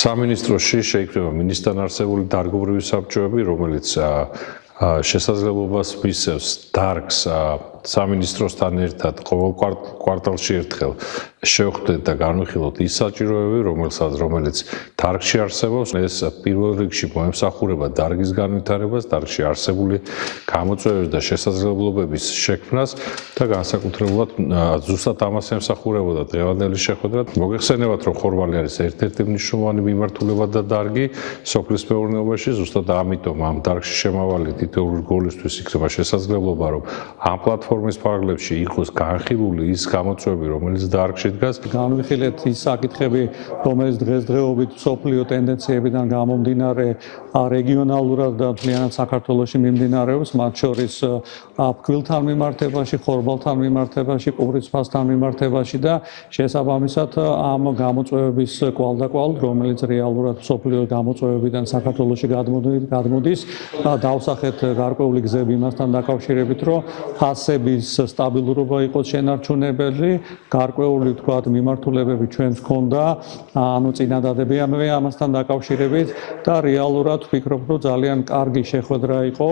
სამინისტროში შეიქმნება მინისტრთან არსებული დარგობრივი საბჭოები, რომელიც შესაძლებლობას მისცემს დარგს სამინისტროსთან ერთად ყოველ კვარტალში ერთხელ შევხვდეთ და განვიხილოთ ის საჭიროებები, რომელიც დარგში არსებობს. ეს პირველ რიგში მოემსახურება დარგის განვითარებას, დარგში არსებული გამოწვევების და შესაძლებლობების შექმნას და განსაკუთრებულად ზუსტად ამას ემსახურებოდა დღევანდელი შეხვედრა. მოგეხსენებათ, რომ ხორბალი არის ერთ-ერთი მნიშვნელოვანი მიმართულება და დარგი სოფლის მეურნეობაში, ზუსტად ამიტომ ამ დარგში შემავალი თითოეული გოლისთვის იქნება შესაძლებლობა, რომ ამ პლატფორმის ფარგლებში იყოს განხილული ის გამოწვევები, რომელიც დარგში დგას. განვიხილეთ ის საკითხები, რომელიც დღესდღეობით მსოფლიო ტენდენციებიდან გამომდინარე რეგიონალურად და მთლიანად საქართველოში მიმდინარეობს, მათ შორის ფქვილთან მიმართებაში, ხორბალთან მიმართებაში, ყურძფასთან მიმართებაში და შესაბამისად ამ გამოწვევების კვალდაკვალ, რომელიც რეალურად მსოფლიო გამოწვევებიდან საქართველოში გადმოდის, დავსახეთ გარკვეული გზები იმასთან დაკავშირებით, რომ ფასების სტაბილურობა იყოს შენარჩუნებელი, გარკვეული თქვათ მიმართულებები ჩვენს გქონდა, ანუ წინადადები ამასთან დაკავშირებით და რეალურად ვფიქრობ, რომ ძალიან კარგი შეხვედრა იყო.